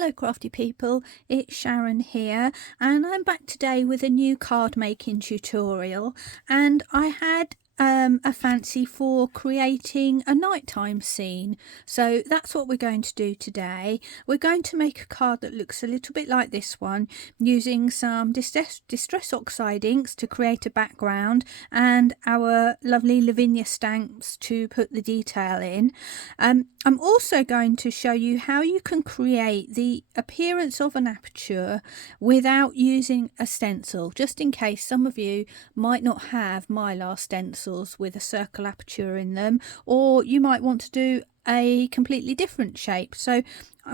Hello crafty people, it's Sharon here and I'm back today with a new card making tutorial, and I had a fancy for creating a nighttime scene. So that's what we're going to do today. We're going to make a card that looks a little bit like this one, using some distress oxide inks to create a background and our lovely Lavinia stamps to put the detail in. I'm also going to show you how you can create the appearance of an aperture without using a stencil, just in case some of you might not have mylar stencils with a circle aperture in them, or you might want to do a completely different shape. So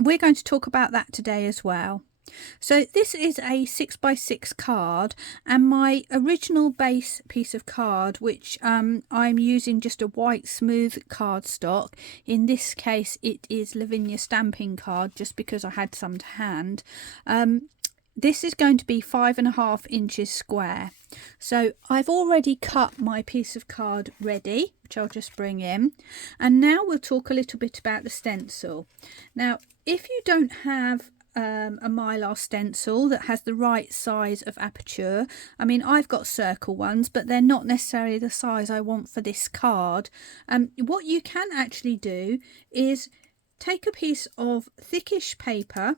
we're going to talk about that today as well. So this is a 6x6 card, and my original base piece of card, which I'm using just a white smooth cardstock. In this case it is Lavinia stamping card, just because I had some to hand. This is going to be 5.5 inches square. So I've already cut my piece of card ready, which I'll just bring in. And now we'll talk a little bit about the stencil. Now, if you don't have a mylar stencil that has the right size of aperture, I mean, I've got circle ones, but they're not necessarily the size I want for this card. What you can actually do is take a piece of thickish paper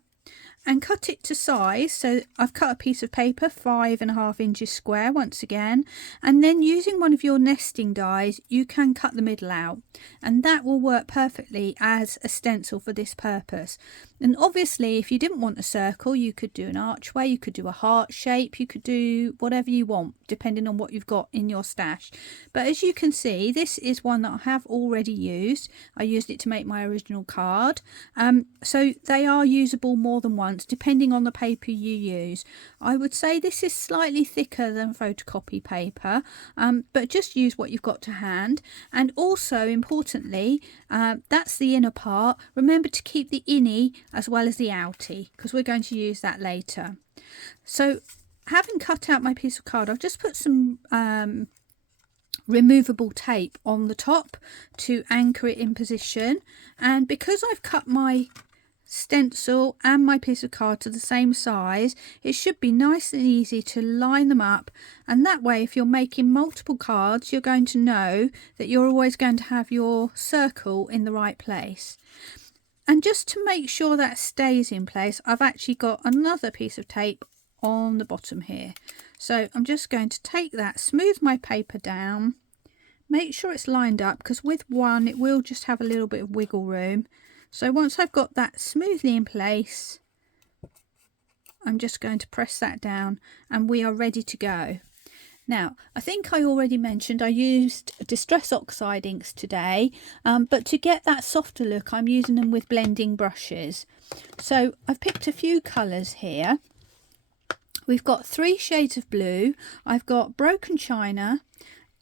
and cut it to size. So I've cut a piece of paper 5.5 inches square once again, and then using one of your nesting dies you can cut the middle out, and that will work perfectly as a stencil for this purpose. And obviously if you didn't want a circle, you could do an archway, you could do a heart shape, you could do whatever you want depending on what you've got in your stash. But as you can see, this is one that I have already used. I used it to make my original card, so they are usable more than once depending on the paper you use. I would say this is slightly thicker than photocopy paper, but just use what you've got to hand. And also importantly, that's the inner part. Remember to keep the innie as well as the outie, because we're going to use that later. So having cut out my piece of card, I've just put some removable tape on the top to anchor it in position, and because I've cut my stencil and my piece of card to the same size, it should be nice and easy to line them up, and that way if you're making multiple cards you're going to know that you're always going to have your circle in the right place. And just to make sure that stays in place, I've actually got another piece of tape on the bottom here. So I'm just going to take that, smooth my paper down, make sure it's lined up, because with one it will just have a little bit of wiggle room. So once I've got that smoothly in place, I'm just going to press that down and we are ready to go. Now, I think I already mentioned I used Distress Oxide inks today, but to get that softer look I'm using them with blending brushes. So I've picked a few colours here. We've got 3 shades of blue, I've got Broken China,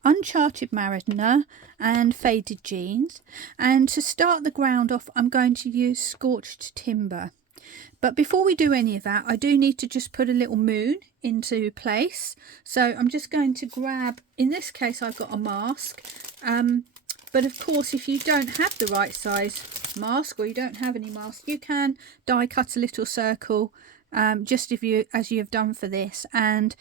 Uncharted Mariner and Faded Jeans, and to start the ground off I'm going to use Scorched Timber. But before we do any of that, I do need to just put a little moon into place. So I'm just going to grab, in this case I've got a mask, but of course if you don't have the right size mask, or you don't have any mask, you can die cut a little circle just as you have done for this, and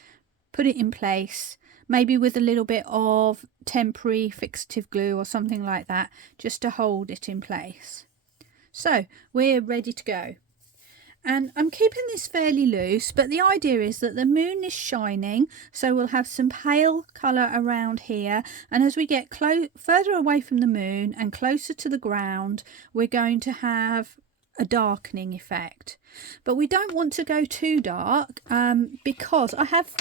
put it in place, maybe with a little bit of temporary fixative glue or something like that, just to hold it in place. So we're ready to go. And I'm keeping this fairly loose, but the idea is that the moon is shining, so we'll have some pale colour around here, and as we get further away from the moon and closer to the ground, we're going to have a darkening effect. But we don't want to go too dark, because I have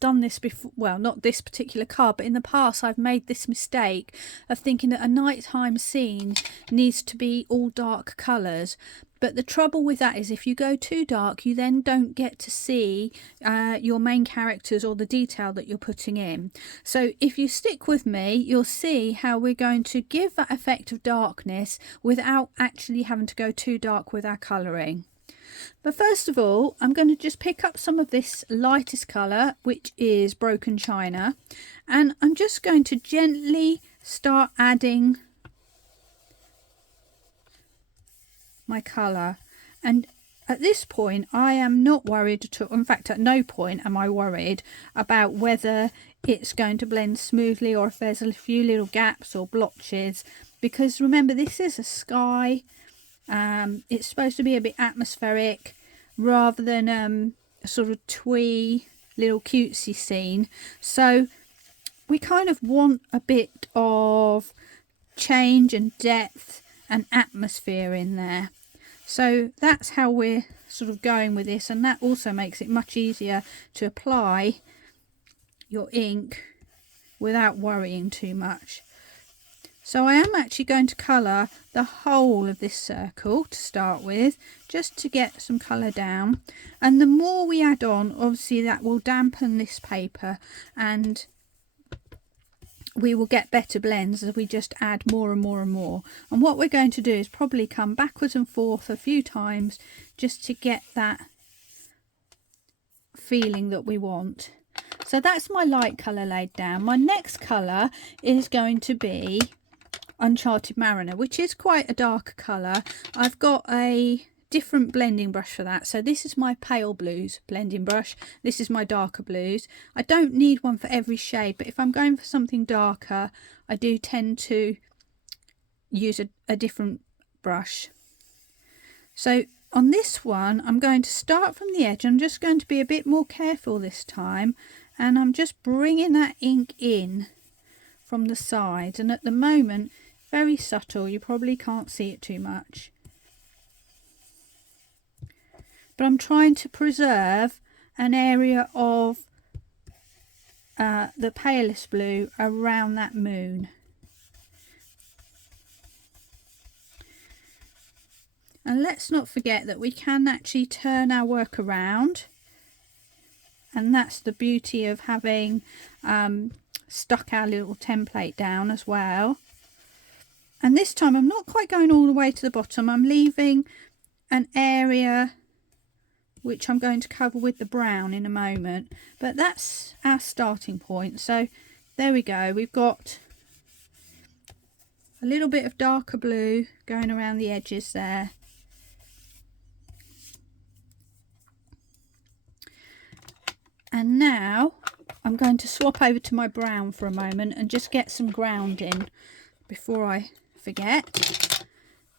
done this before, well, not this particular card, but in the past I've made this mistake of thinking that a nighttime scene needs to be all dark colours. But the trouble with that is if you go too dark, you then don't get to see your main characters or the detail that you're putting in. So if you stick with me, you'll see how we're going to give that effect of darkness without actually having to go too dark with our colouring. But first of all, I'm going to just pick up some of this lightest colour, which is Broken China, and I'm just going to gently start adding my colour. And At this point, I am not worried at all. In fact, at no point am I worried about whether it's going to blend smoothly or if there's a few little gaps or blotches, because remember, this is a sky. It's supposed to be a bit atmospheric rather than a sort of twee little cutesy scene. So we kind of want a bit of change and depth and atmosphere in there. So that's how we're sort of going with this, and that also makes it much easier to apply your ink without worrying too much. So I am actually going to colour the whole of this circle to start with, just to get some colour down. And the more we add on, obviously that will dampen this paper, and we will get better blends as we just add more and more and more. And what we're going to do is probably come backwards and forth a few times just to get that feeling that we want. So that's my light colour laid down. My next colour is going to be Uncharted Mariner, which is quite a darker colour. I've got a different blending brush for that. So this is my pale blues blending brush. This is my darker blues. I don't need one for every shade, but if I'm going for something darker, I do tend to use a different brush. So on this one, I'm going to start from the edge. I'm just going to be a bit more careful this time, and I'm just bringing that ink in from the sides, and at the moment, very subtle. You probably can't see it too much, but I'm trying to preserve an area of the palest blue around that moon. And let's not forget that we can actually turn our work around, and that's the beauty of having stuck our little template down as well. And this time I'm not quite going all the way to the bottom. I'm leaving an area which I'm going to cover with the brown in a moment, but that's our starting point. So there we go, we've got a little bit of darker blue going around the edges there. And now I'm going to swap over to my brown for a moment and just get some ground in before I forget.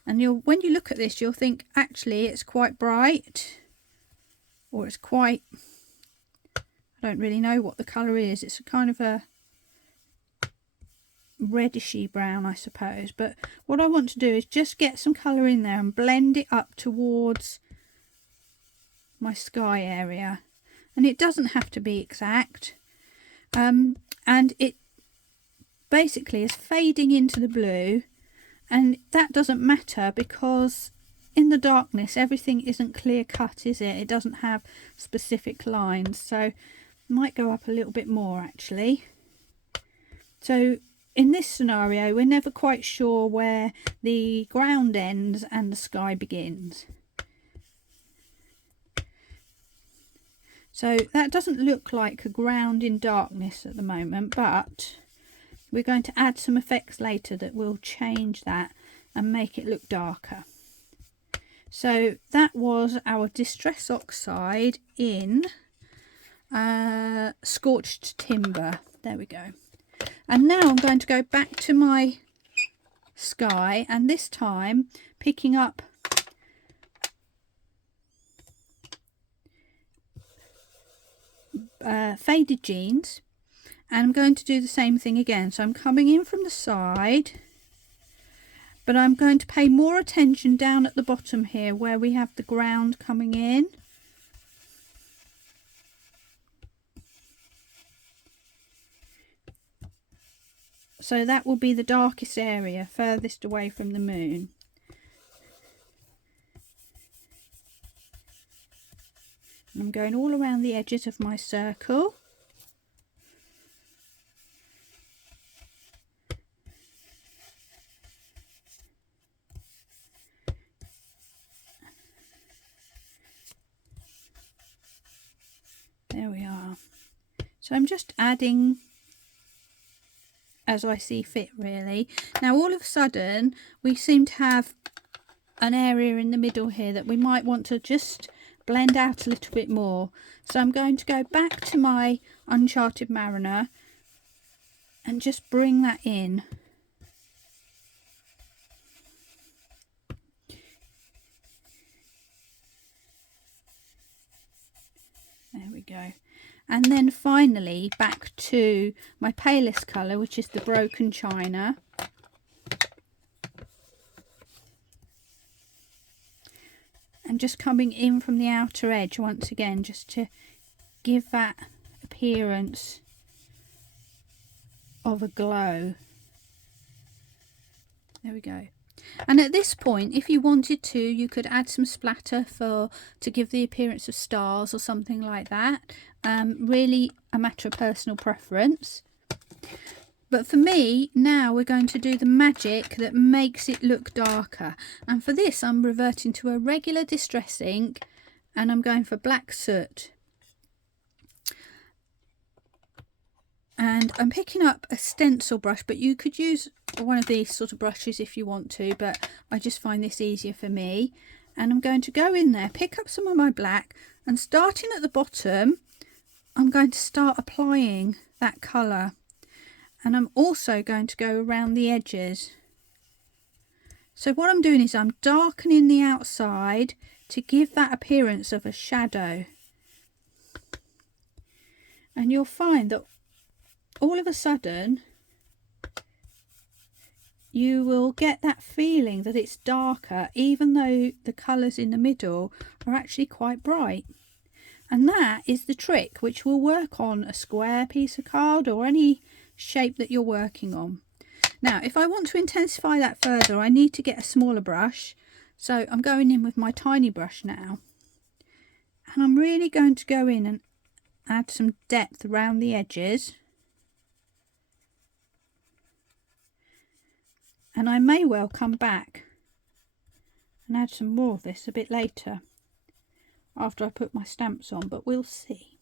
And when you look at this, you'll think actually it's quite bright, or it's quite, I don't really know what the colour is. It's a kind of a reddishy brown, I suppose. But what I want to do is just get some colour in there and blend it up towards my sky area. And it doesn't have to be exact. And it basically is fading into the blue, and that doesn't matter because in the darkness everything isn't clear cut, is it? It doesn't have specific lines, so I might go up a little bit more actually. So in this scenario we're never quite sure where the ground ends and the sky begins. So that doesn't look like a ground in darkness at the moment, but we're going to add some effects later that will change that and make it look darker. So that was our Distress Oxide in Scorched Timber. There we go. And now I'm going to go back to my sky, and this time picking up faded jeans, and I'm going to do the same thing again. So I'm coming in from the side, but I'm going to pay more attention down at the bottom here where we have the ground coming in. So that will be the darkest area, furthest away from the moon. And I'm going all around the edges of my circle. There we are. So I'm just adding as I see fit, really. Now all of a sudden we seem to have an area in the middle here that we might want to just blend out a little bit more. So I'm going to go back to my Uncharted Mariner and just bring that in. There we go. And then finally back to my palest colour, which is the Broken China. And just coming in from the outer edge once again, just to give that appearance of a glow. There we go. And at this point, if you wanted to, you could add some splatter to give the appearance of stars or something like that. Really a matter of personal preference. But for me, now we're going to do the magic that makes it look darker. And for this, I'm reverting to a regular distress ink, and I'm going for black soot. And I'm picking up a stencil brush, but you could use one of these sort of brushes if you want to, but I just find this easier for me. And I'm going to go in there, pick up some of my black, and starting at the bottom, I'm going to start applying that colour. And I'm also going to go around the edges. So what I'm doing is I'm darkening the outside to give that appearance of a shadow. And you'll find that all of a sudden you will get that feeling that it's darker, even though the colours in the middle are actually quite bright. And that is the trick, which will work on a square piece of card or any shape that you're working on. Now, if I want to intensify that further, I need to get a smaller brush. So I'm going in with my tiny brush now. And I'm really going to go in and add some depth around the edges. And I may well come back and add some more of this a bit later after I put my stamps on, but we'll see.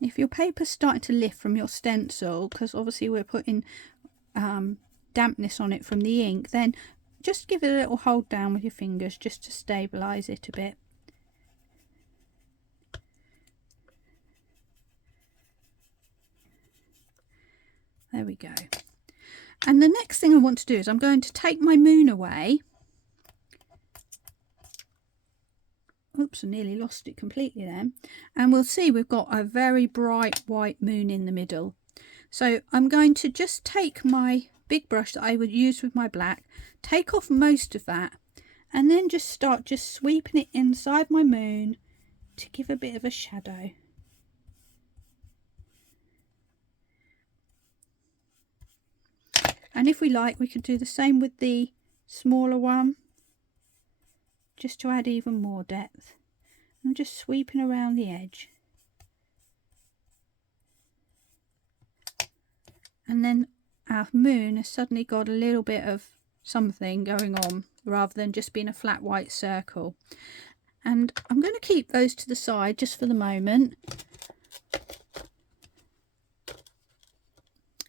If your paper's starting to lift from your stencil, because obviously we're putting dampness on it from the ink, then just give it a little hold down with your fingers just to stabilise it a bit. There we go. And the next thing I want to do is I'm going to take my moon away. Oops, I nearly lost it completely then. And we'll see we've got a very bright white moon in the middle. So I'm going to just take my big brush that I would use with my black, take off most of that, and then just start just sweeping it inside my moon to give a bit of a shadow. And if we like, we could do the same with the smaller one, just to add even more depth. I'm just sweeping around the edge. And then our moon has suddenly got a little bit of something going on, rather than just being a flat white circle. And I'm going to keep those to the side just for the moment.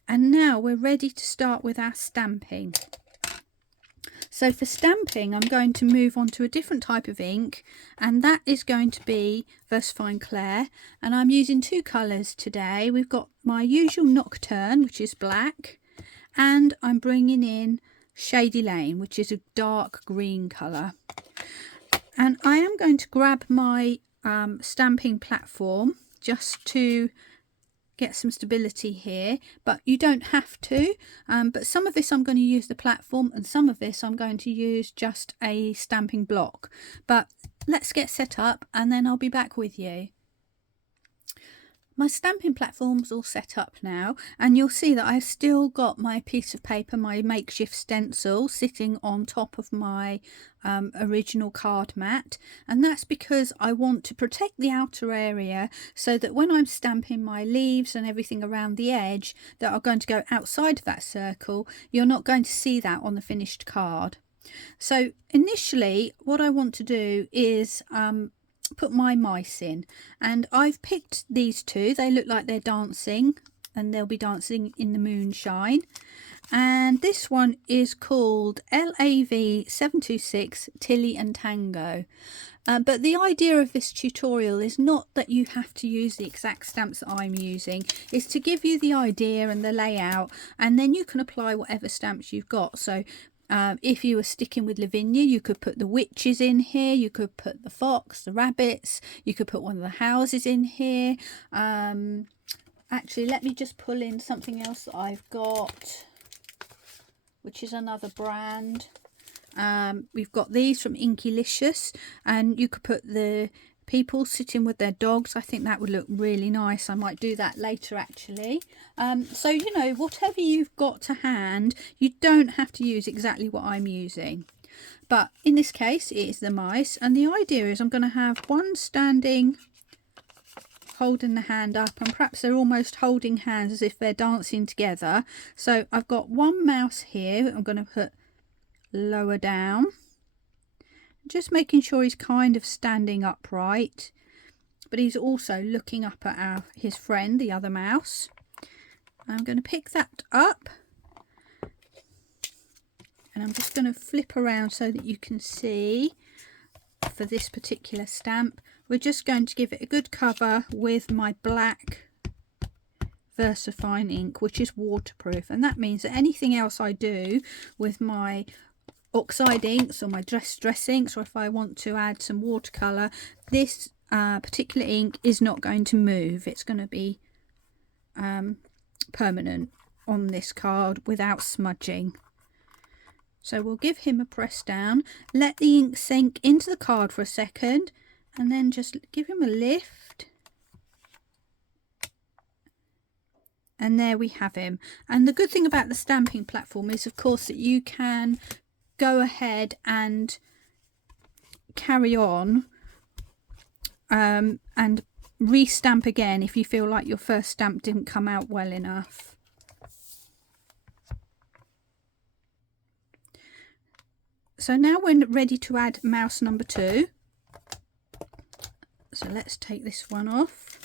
And now we're ready to start with our stamping. So for stamping, I'm going to move on to a different type of ink, and that is going to be Versafine Clair. And I'm using two colours today. We've got my usual Nocturne, which is black, and I'm bringing in Shady Lane, which is a dark green colour. And I am going to grab my stamping platform just to get some stability here, but you don't have to. But some of this I'm going to use the platform, and some of this I'm going to use just a stamping block. But let's get set up and then I'll be back with you. My stamping platform's all set up now, and you'll see that I've still got my piece of paper, my makeshift stencil, sitting on top of my original card mat, and that's because I want to protect the outer area so that when I'm stamping my leaves and everything around the edge that are going to go outside of that circle, you're not going to see that on the finished card. So initially what I want to do is put my mice in, and I've picked these two. They look like they're dancing, and they'll be dancing in the moonshine. And this one is called LAV726 Tilly and Tango. But the idea of this tutorial is not that you have to use the exact stamps that I'm using. It's to give you the idea and the layout, and then you can apply whatever stamps you've got. So if you were sticking with Lavinia, you could put the witches in here, you could put the fox, the rabbits, you could put one of the houses in here. Actually, let me just pull in something else that I've got, which is another brand. We've got these from Inkylicious, and you could put the people sitting with their dogs. I think that would look really nice. I might do that later actually. So you know, whatever you've got to hand, you don't have to use exactly what I'm using, but in this case it is the mice, and the idea is I'm going to have one standing holding the hand up, and perhaps they're almost holding hands as if they're dancing together. So I've got one mouse here I'm going to put lower down, just making sure he's kind of standing upright, but he's also looking up at his friend, the other mouse. I'm going to pick that up, and I'm just going to flip around so that you can see. For this particular stamp, we're just going to give it a good cover with my black VersaFine ink, which is waterproof, and that means that anything else I do with my Oxide inks or my dress inks, or if I want to add some watercolour, this particular ink is not going to move. It's going to be permanent on this card without smudging. So we'll give him a press down, let the ink sink into the card for a second, and then just give him a lift. And there we have him. And the good thing about the stamping platform is, of course, that you can go ahead and carry on and re-stamp again if you feel like your first stamp didn't come out well enough. So now we're ready to add mouse number 2. So let's take this one off.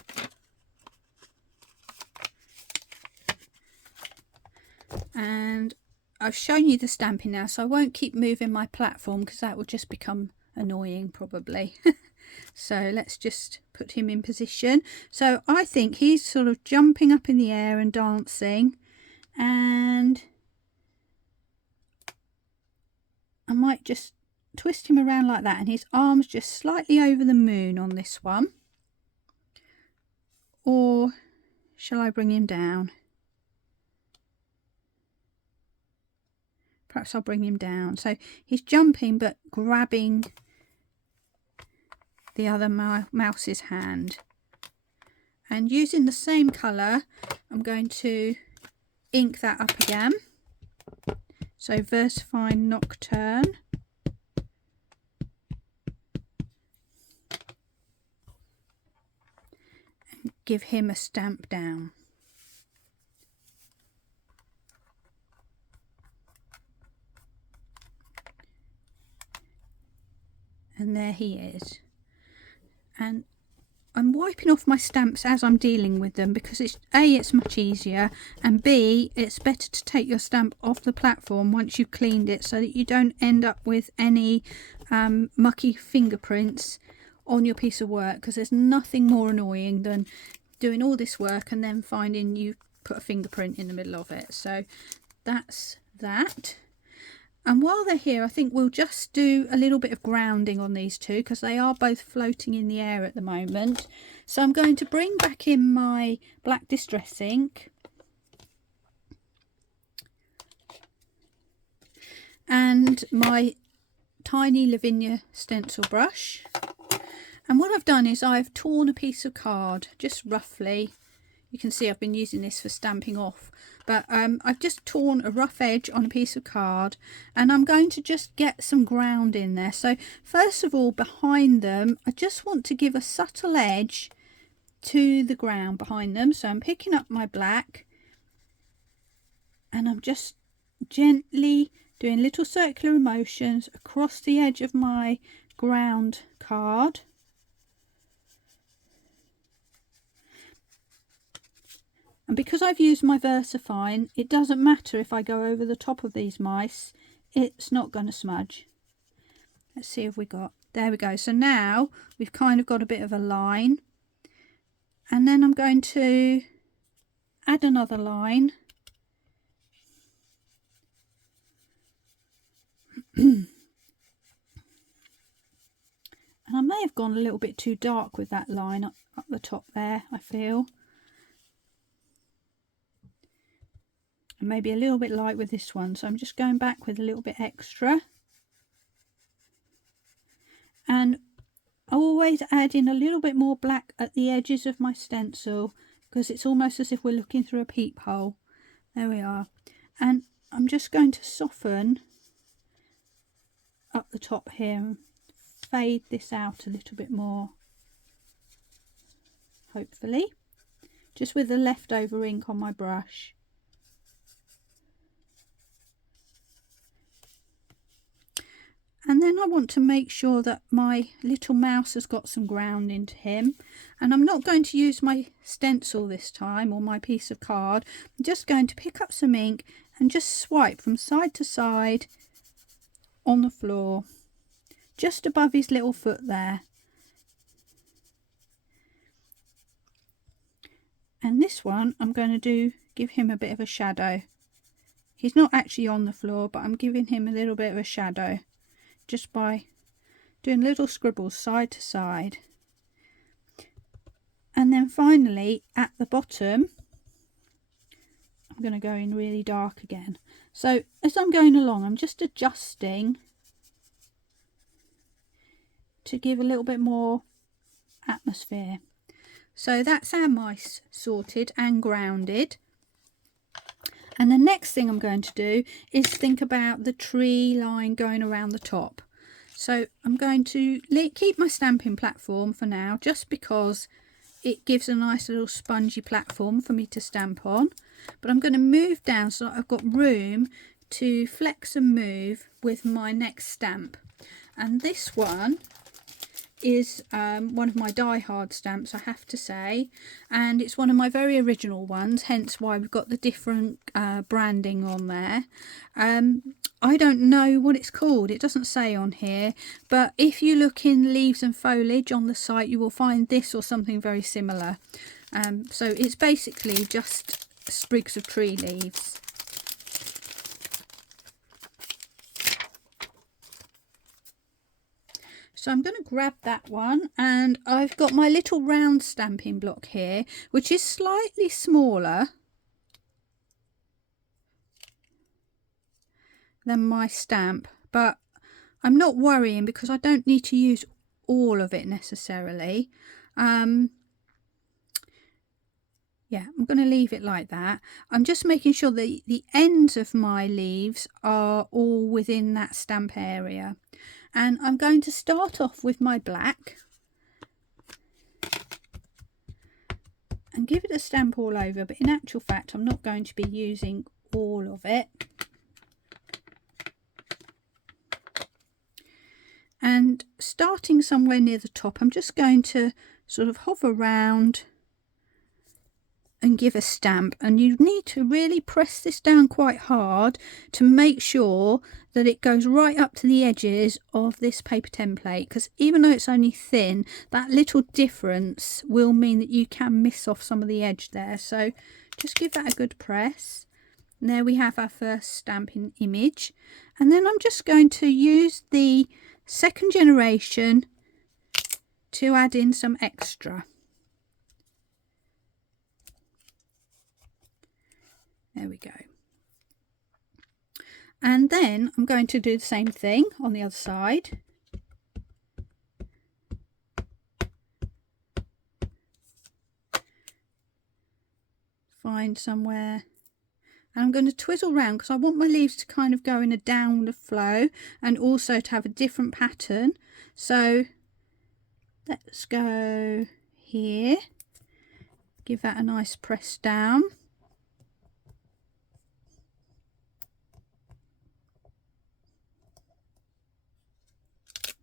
And I've shown you the stamping now, so I won't keep moving my platform because that will just become annoying probably. So let's just put him in position. So I think he's sort of jumping up in the air and dancing, and I might just twist him around like that, and his arms just slightly over the moon on this one. Or shall I bring him down? Perhaps I'll bring him down. So he's jumping but grabbing the other mouse's hand. And using the same colour, I'm going to ink that up again. So VersaFine Nocturne. And give him a stamp down. And there he is. And I'm wiping off my stamps as I'm dealing with them because it's A, it's much easier, and B, it's better to take your stamp off the platform once you've cleaned it so that you don't end up with any mucky fingerprints on your piece of work, because there's nothing more annoying than doing all this work and then finding you put a fingerprint in the middle of it. So that's that. And while they're here, I think we'll just do a little bit of grounding on these two because they are both floating in the air at the moment. So I'm going to bring back in my black distress ink and my tiny Lavinia stencil brush. And what I've done is I've torn a piece of card, just roughly. You can see I've been using this for stamping off. But I've just torn a rough edge on a piece of card, and I'm going to just get some ground in there. So first of all, behind them, I just want to give a subtle edge to the ground behind them. So I'm picking up my black and I'm just gently doing little circular motions across the edge of my ground card. And because I've used my VersaFine, it doesn't matter if I go over the top of these mice, it's not going to smudge. Let's see if we got, there we go. So now we've kind of got a bit of a line, and then I'm going to add another line. And I may have gone a little bit too dark with that line up the top there, I feel. And maybe a little bit light with this one. So I'm just going back with a little bit extra. And always add in a little bit more black at the edges of my stencil, because it's almost as if we're looking through a peephole. There we are. And I'm just going to soften up the top here and fade this out a little bit more, hopefully, just with the leftover ink on my brush. And then I want to make sure that my little mouse has got some ground into him. And I'm not going to use my stencil this time, or my piece of card. I'm just going to pick up some ink and just swipe from side to side on the floor, just above his little foot there. And this one I'm going to give him a bit of a shadow. He's not actually on the floor, but I'm giving him a little bit of a shadow, just by doing little scribbles side to side. And then finally at the bottom I'm going to go in really dark again. So as I'm going along, I'm just adjusting to give a little bit more atmosphere. So that's our mice sorted and grounded. And the next thing I'm going to do is think about the tree line going around the top. So I'm going to keep my stamping platform for now, just because it gives a nice little spongy platform for me to stamp on. But I'm going to move down so I've got room to flex and move with my next stamp. And this one is one of my die-hard stamps, I have to say, and it's one of my very original ones, hence why we've got the different branding on there. I don't know what it's called, it doesn't say on here, but if you look in leaves and foliage on the site, you will find this or something very similar. So it's basically just sprigs of tree leaves. So I'm going to grab that one, and I've got my little round stamping block here, which is slightly smaller than my stamp, but I'm not worrying because I don't need to use all of it necessarily. Yeah, I'm going to leave it like that. I'm just making sure that the ends of my leaves are all within that stamp area. And I'm going to start off with my black and give it a stamp all over, but in actual fact I'm not going to be using all of it. And starting somewhere near the top, I'm just going to sort of hover around and give a stamp, and you need to really press this down quite hard to make sure that it goes right up to the edges of this paper template, because even though it's only thin, that little difference will mean that you can miss off some of the edge there. So just give that a good press. And there we have our first stamping image, and then I'm just going to use the second generation to add in some extra. There we go. And then I'm going to do the same thing on the other side. Find somewhere. And I'm going to twizzle around because I want my leaves to kind of go in a downward flow and also to have a different pattern. So let's go here. Give that a nice press down.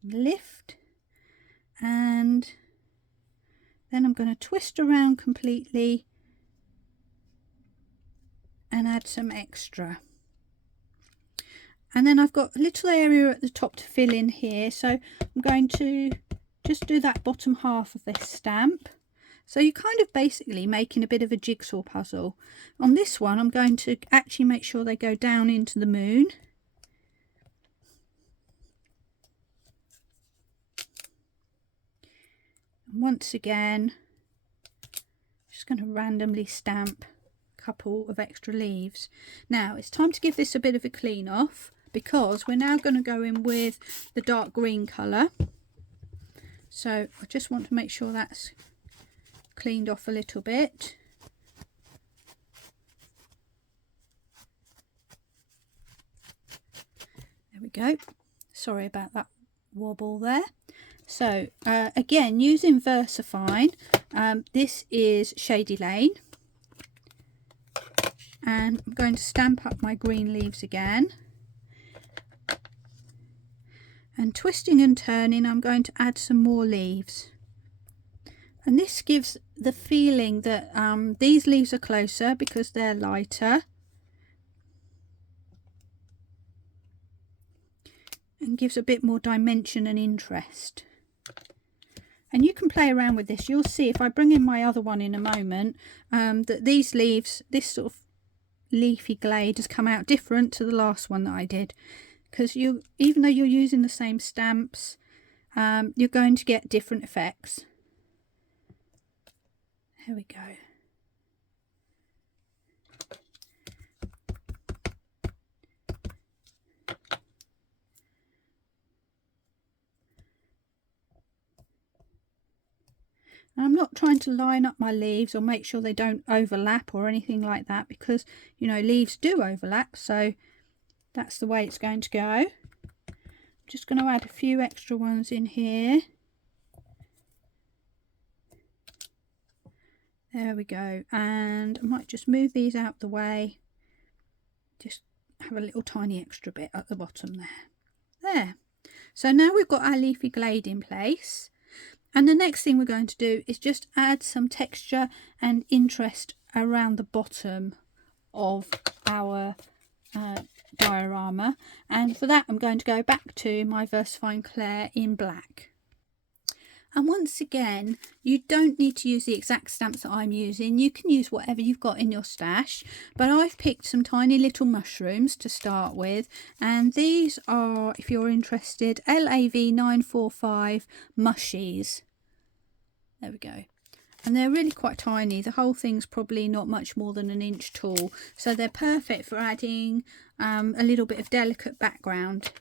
Lift, and then I'm going to twist around completely and add some extra. And then I've got a little area at the top to fill in here, so I'm going to just do that bottom half of this stamp. So you're kind of basically making a bit of a jigsaw puzzle. On this one I'm going to actually make sure they go down into the moon. And once again, just going to randomly stamp a couple of extra leaves. Now it's time to give this a bit of a clean off, because we're now going to go in with the dark green colour. So I just want to make sure that's cleaned off a little bit. There we go. Sorry about that wobble there. So again, using VersaFine, this is Shady Lane, and I'm going to stamp up my green leaves again. And twisting and turning, I'm going to add some more leaves. And this gives the feeling that these leaves are closer because they're lighter. And gives a bit more dimension and interest. And you can play around with this. You'll see if I bring in my other one in a moment, that these leaves, this sort of leafy glade has come out different to the last one that I did. Because even though you're using the same stamps, you're going to get different effects. There we go. I'm not trying to line up my leaves or make sure they don't overlap or anything like that, because, you know, leaves do overlap, so that's the way it's going to go. I'm just going to add a few extra ones in here. There we go. And I might just move these out the way. Just have a little tiny extra bit at the bottom there. There. So now we've got our leafy glade in place. And the next thing we're going to do is just add some texture and interest around the bottom of our diorama, and for that I'm going to go back to my VersaFine Claire in black. And once again, you don't need to use the exact stamps that I'm using. You can use whatever you've got in your stash, but I've picked some tiny little mushrooms to start with, and these are, if you're interested, LAV945 mushies. There we go. And they're really quite tiny. The whole thing's probably not much more than an inch tall. So they're perfect for adding a little bit of delicate background,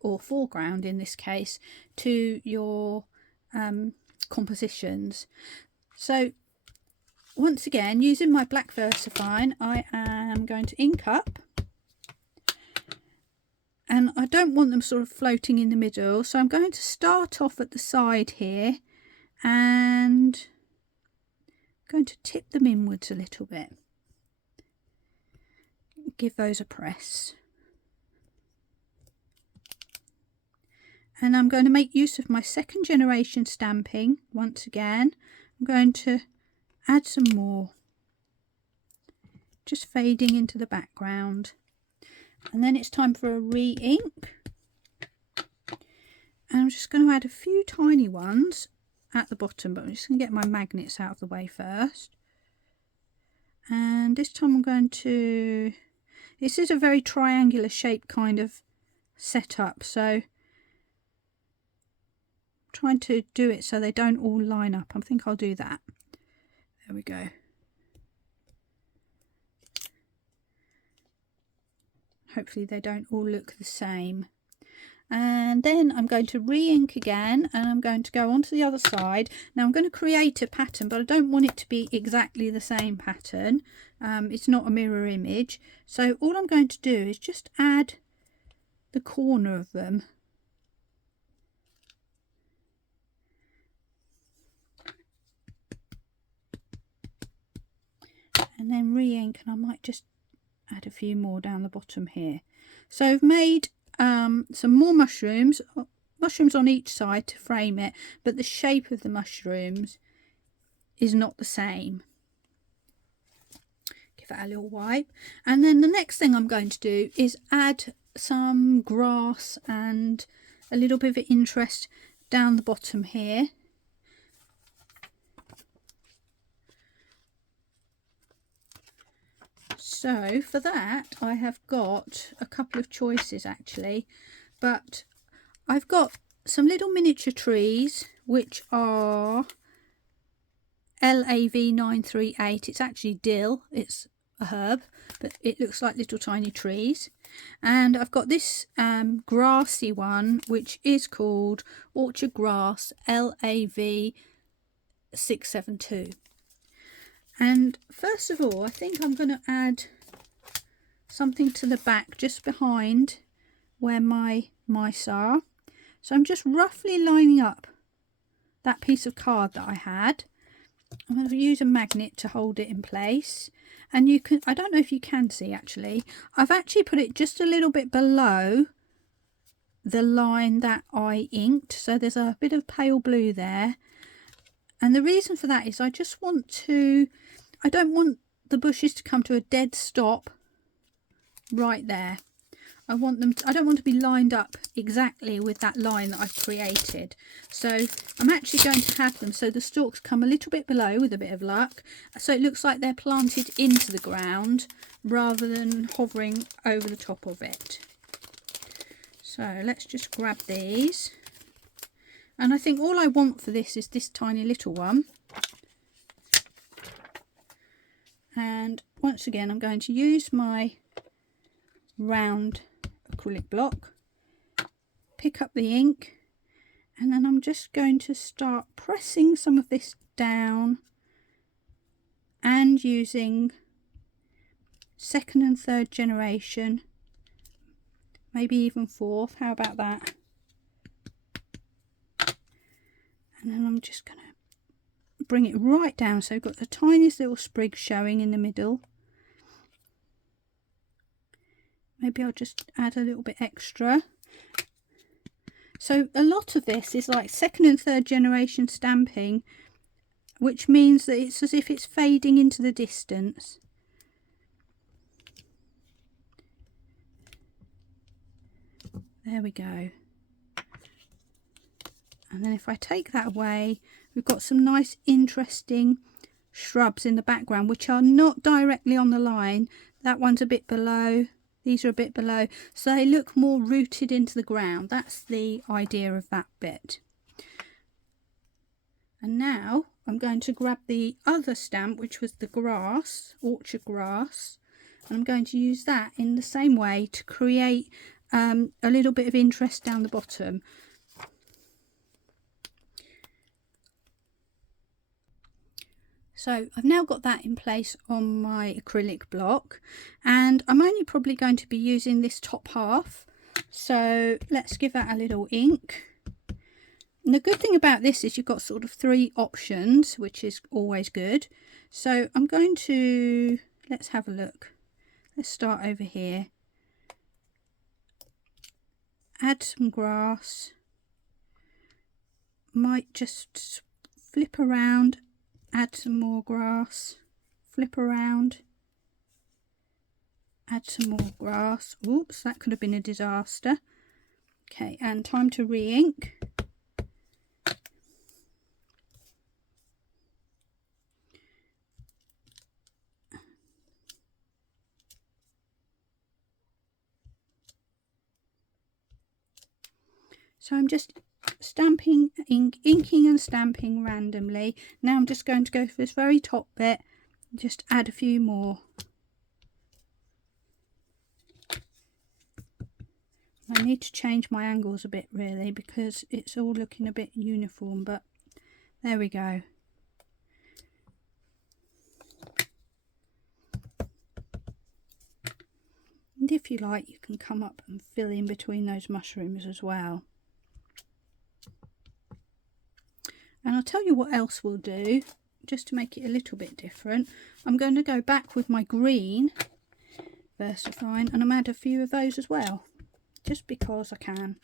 or foreground in this case, to your compositions. So once again, using my black VersaFine, I am going to ink up. And I don't want them sort of floating in the middle. So I'm going to start off at the side here and going to tip them inwards a little bit. Give those a press. And I'm going to make use of my second generation stamping once again. I'm going to add some more, just fading into the background. And then it's time for a re-ink. And I'm just going to add a few tiny ones at the bottom, but I'm just going to get my magnets out of the way first. And this time I'm going to, this is a very triangular shape kind of setup, so I'm trying to do it so they don't all line up. I think I'll do that. There we go. Hopefully they don't all look the same. And then I'm going to re-ink again, and I'm going to go onto the other side. Now I'm going to create a pattern, but I don't want it to be exactly the same pattern. It's not a mirror image. So all I'm going to do is just add the corner of them. And then re-ink, and I might just add a few more down the bottom here. So I've made some more mushrooms on each side to frame it, but the shape of the mushrooms is not the same. Give that a little wipe. And then the next thing I'm going to do is add some grass and a little bit of interest down the bottom here. So for that I have got a couple of choices actually, but I've got some little miniature trees which are LAV938. It's actually dill, it's a herb, but it looks like little tiny trees. And I've got this grassy one which is called Orchard Grass LAV672. And first of all I think I'm going to add something to the back just behind where my mice are. So I'm just roughly lining up that piece of card that I had. I'm going to use a magnet to hold it in place, and you can, I don't know if you can see actually, I've actually put it just a little bit below the line that I inked, so there's a bit of pale blue there. And the reason for that is I just want to, I don't want the bushes to come to a dead stop right there. I want them to, I don't want to be lined up exactly with that line that I've created. So I'm actually going to have them so the stalks come a little bit below with a bit of luck. So it looks like they're planted into the ground rather than hovering over the top of it. So let's just grab these. And I think all I want for this is this tiny little one. And once again I'm going to use my round acrylic block, pick up the ink, and then I'm just going to start pressing some of this down and using second and third generation, maybe even fourth, how about that? And then I'm just going to bring it right down so I've got the tiniest little sprig showing in the middle. Maybe I'll just add a little bit extra. So a lot of this is like second and third generation stamping, which means that it's as if it's fading into the distance. There we go. And then if I take that away, we've got some nice interesting shrubs in the background which are not directly on the line. That one's a bit below. These are a bit below, so they look more rooted into the ground. That's the idea of that bit. And now I'm going to grab the other stamp, which was the grass, orchard grass, and I'm going to use that in the same way to create a little bit of interest down the bottom. So I've now got that in place on my acrylic block, and I'm only probably going to be using this top half. So let's give that a little ink. And the good thing about this is you've got sort of 3 options, which is always good. So I'm going to, let's have a look. Let's start over here. Add some grass. Might just flip around. Add some more grass, flip around, add some more grass. Oops, that could have been a disaster. Okay, and time to re-ink. So I'm just stamping, inking and stamping randomly. Now I'm just going to go for this very top bit and just add a few more. I need to change my angles a bit really because it's all looking a bit uniform, but there we go. And if you like, you can come up and fill in between those mushrooms as well. And I'll tell you what else we'll do, just to make it a little bit different. I'm going to go back with my green VersaFine and I'm add a few of those as well, just because I can.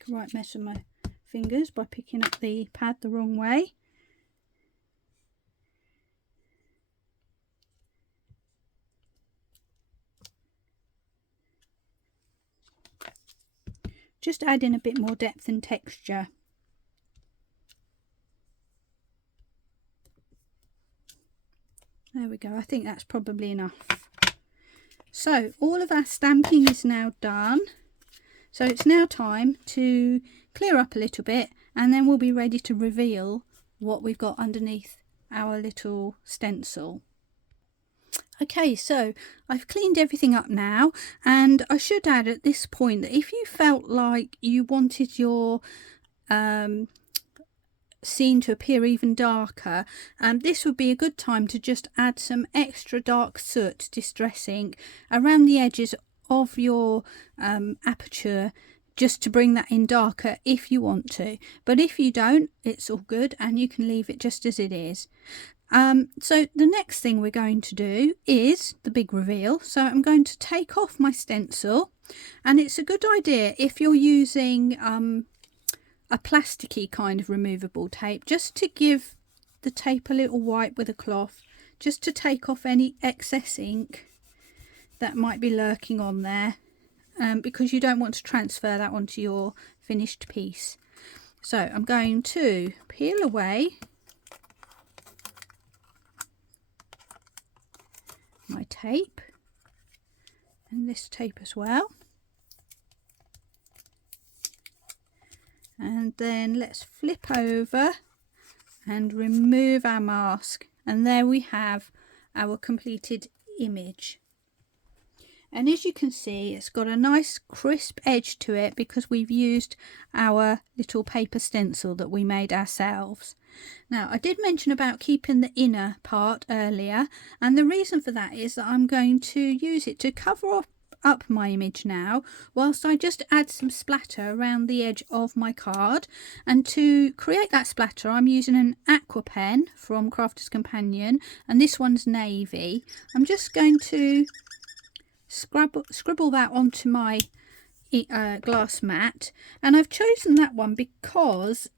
make a right mess of my fingers by picking up the pad the wrong way. Just adding a bit more depth and texture. There we go, I think that's probably enough. So all of our stamping is now done. So it's now time to clear up a little bit, and then we'll be ready to reveal what we've got underneath our little stencil. Okay, so I've cleaned everything up now, and I should add at this point that if you felt like you wanted your scene to appear even darker, this would be a good time to just add some extra dark soot distress ink around the edges of your aperture, just to bring that in darker if you want to. But if you don't, it's all good and you can leave it just as it is. So the next thing we're going to do is the big reveal. So I'm going to take off my stencil, and it's a good idea if you're using a plasticky kind of removable tape, just to give the tape a little wipe with a cloth, just to take off any excess ink that might be lurking on there, because you don't want to transfer that onto your finished piece. So I'm going to peel away my tape, and this tape as well, and then let's flip over and remove our mask, and there we have our completed image. And as you can see, it's got a nice crisp edge to it because we've used our little paper stencil that we made ourselves. Now, I did mention about keeping the inner part earlier, and the reason for that is that I'm going to use it to cover up my image now, whilst I just add some splatter around the edge of my card. And to create that splatter, I'm using an aqua pen from Crafter's Companion, and this one's navy. I'm just going to scribble that onto my glass mat, and I've chosen that one because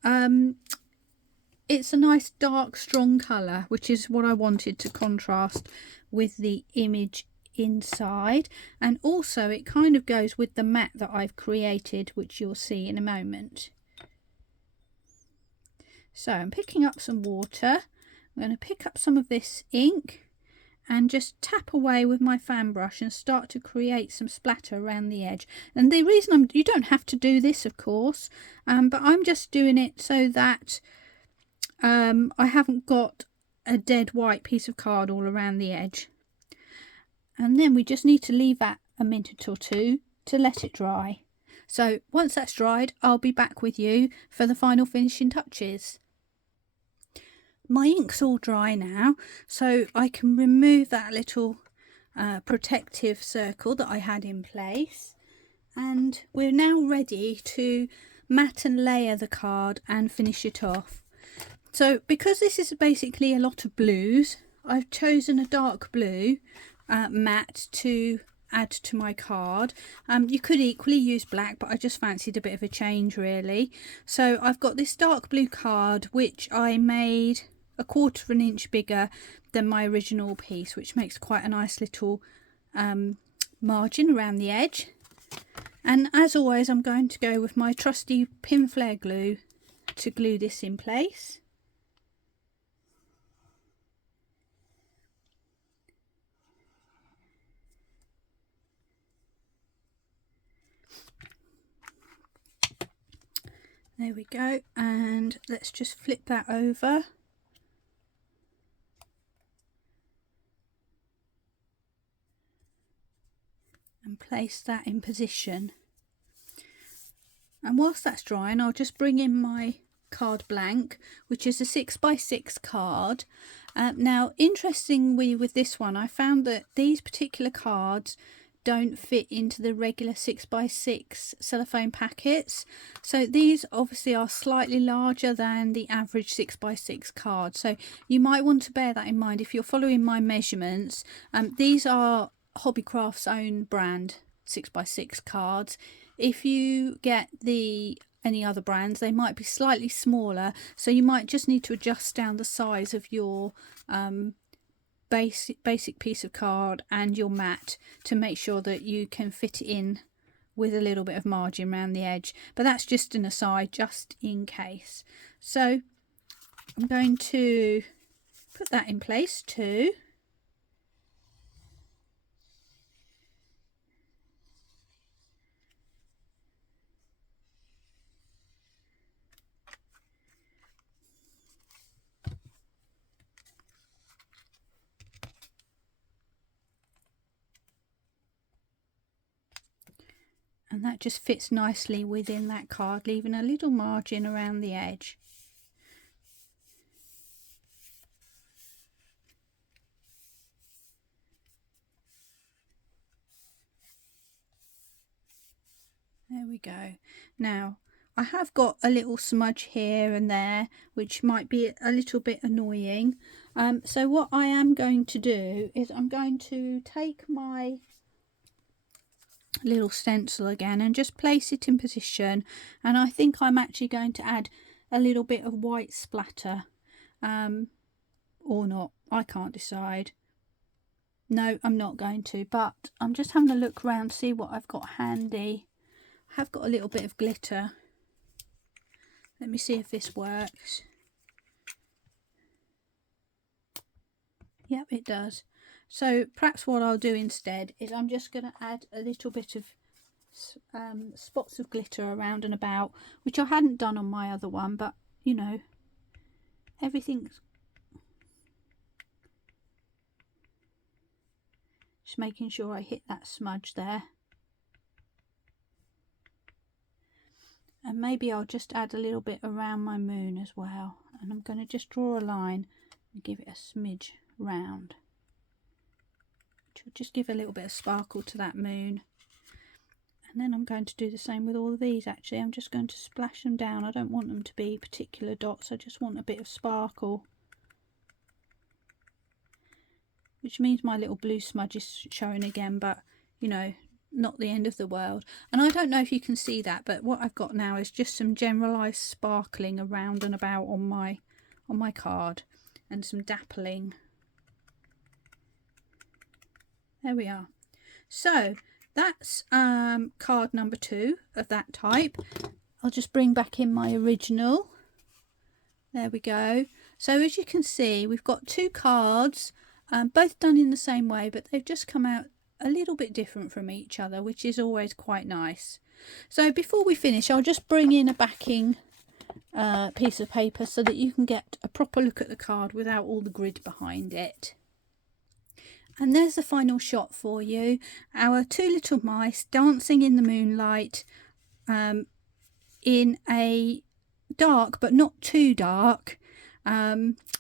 it's a nice dark strong colour, which is what I wanted to contrast with the image inside, and also it kind of goes with the mat that I've created, which you'll see in a moment. So I'm picking up some water. I'm going to pick up some of this ink and just tap away with my fan brush and start to create some splatter around the edge. And the reason you don't have to do this, of course, but I'm just doing it so that I haven't got a dead white piece of card all around the edge. And then we just need to leave that a minute or two to let it dry. So once that's dried, I'll be back with you for the final finishing touches. My ink's all dry now, so I can remove that little protective circle that I had in place, and we're now ready to mat and layer the card and finish it off. So because this is basically a lot of blues, I've chosen a dark blue mat to add to my card. You could equally use black, but I just fancied a bit of a change really. So I've got this dark blue card which I made 1/4 of an inch bigger than my original piece, which makes quite a nice little margin around the edge. And as always, I'm going to go with my trusty pin flare glue to glue this in place. There we go, and let's just flip that over. And place that in position. And whilst that's drying, I'll just bring in my card blank, which is a 6x6 card. Now, interestingly with this one, I found that these particular cards don't fit into the regular 6x6 cellophane packets, so these obviously are slightly larger than the average 6x6 card, so you might want to bear that in mind if you're following my measurements. These are Hobbycraft's own brand 6x6 cards. If you get the any other brands. They might be slightly smaller, so you might just need to adjust down the size of your basic piece of card and your mat to make sure that you can fit it in with a little bit of margin around the edge. But that's just an aside, just in case. So I'm going to put that in place too. And that just fits nicely within that card, leaving a little margin around the edge. There we go. Now, I have got a little smudge here and there, which might be a little bit annoying. So what I am going to do is I'm going to take my little stencil again and just place it in position, and I think I'm actually going to add a little bit of white splatter or not. I can't decide. No, I'm not going to, but I'm just having a look around to see what I've got handy. I have got a little bit of glitter. Let me see if this works. Yep, it does. So perhaps what I'll do instead is I'm just going to add a little bit of spots of glitter around and about, which I hadn't done on my other one, but you know, everything's just making sure I hit that smudge there. And maybe I'll just add a little bit around my moon as well, and I'm going to just draw a line and give it a smidge round, which will just give a little bit of sparkle to that moon. And then I'm going to do the same with all of these. Actually, I'm just going to splash them down. I don't want them to be particular dots, I just want a bit of sparkle, which means my little blue smudge is showing again, but you know, not the end of the world. And I don't know if you can see that, but what I've got now is just some generalized sparkling around and about on my card, and some dappling. There we are. So that's card number 2 of that type. I'll just bring back in my original. There we go. So as you can see, we've got 2 cards, both done in the same way, but they've just come out a little bit different from each other, which is always quite nice. So before we finish, I'll just bring in a backing piece of paper so that you can get a proper look at the card without all the grid behind it. And there's the final shot for you. Our 2 little mice dancing in the moonlight in a dark but not too dark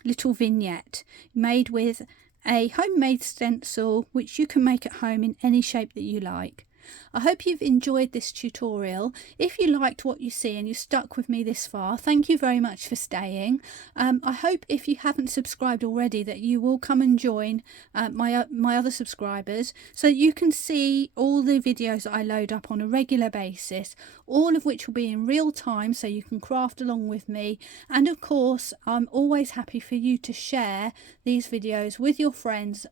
little vignette made with a homemade stencil, which you can make at home in any shape that you like. I hope you've enjoyed this tutorial. If you liked what you see and you stuck with me this far, thank you very much for staying. I hope if you haven't subscribed already that you will come and join my other subscribers, so that you can see all the videos that I load up on a regular basis, all of which will be in real time, so you can craft along with me. And of course, I'm always happy for you to share these videos with your friends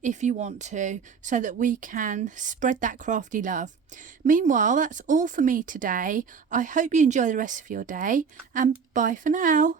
if you want to, so that we can spread that crafty love. Meanwhile, that's all for me today. I hope you enjoy the rest of your day, and bye for now.